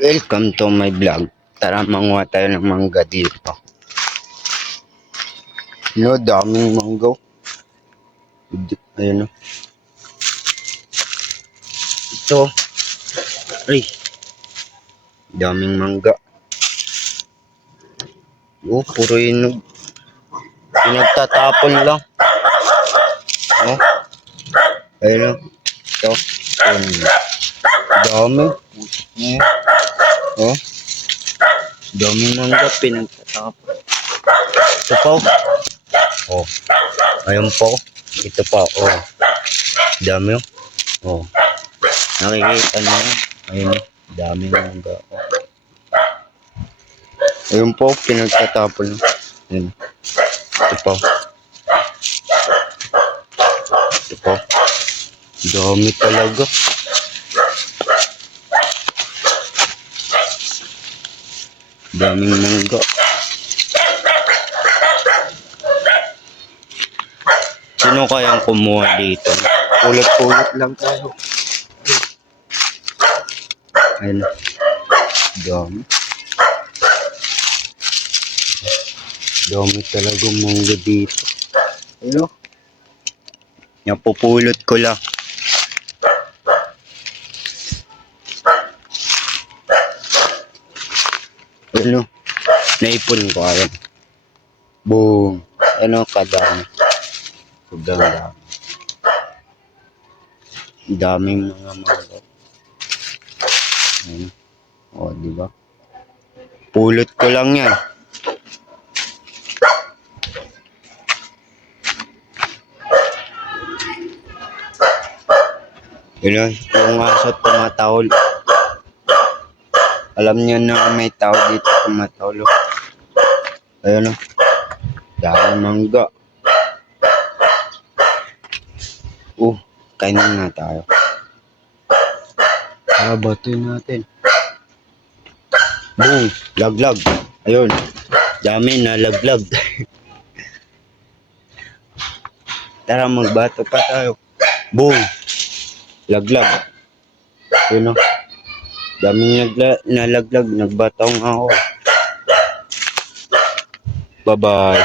Welcome to my vlog. Tara, manguha tayo ng mangga dito. No, daming mangga. Ayun o. Ito. Ay. Daming mangga. Oh, puro inog. Pinagtatapon lang. Oh. Ayun o. Ito. Ayun. Dami. Oh. Daming mangga pinagtatapon. Ito pa. Oh. Ayun po. Ito pa. Oh. Dami o. Oh. Nakikita nyo. Ayun. Daming mangga. Oh. Ayun po. Pinagtatapon. Ayun. Ito pa. Ito pa. Dami talaga. Daming mangga. Sino kayang kumuha dito? Pulot-pulot lang tayo. Ayun. Dami. Dami talaga mangga dito. Ayun. Napupulot ko lang. Ayun. Naipon ko. Ayun. Boom. Ano kadami. Sobrang dami. Daming mga mangga. Ayun. O, diba? Pulot ko lang yan. Yun, yung aso tumatawol. Alam niyo na may tao dito tumatawol. Ayun o. Dami mangga. Kainin na tayo. Batuin natin. Boom! Laglag. Ayun. Dami na laglag. Tara, magbato pa tayo. Boom! Laglag. Ayun o. Daming nalaglag. Nagbatong ako. Bye-bye.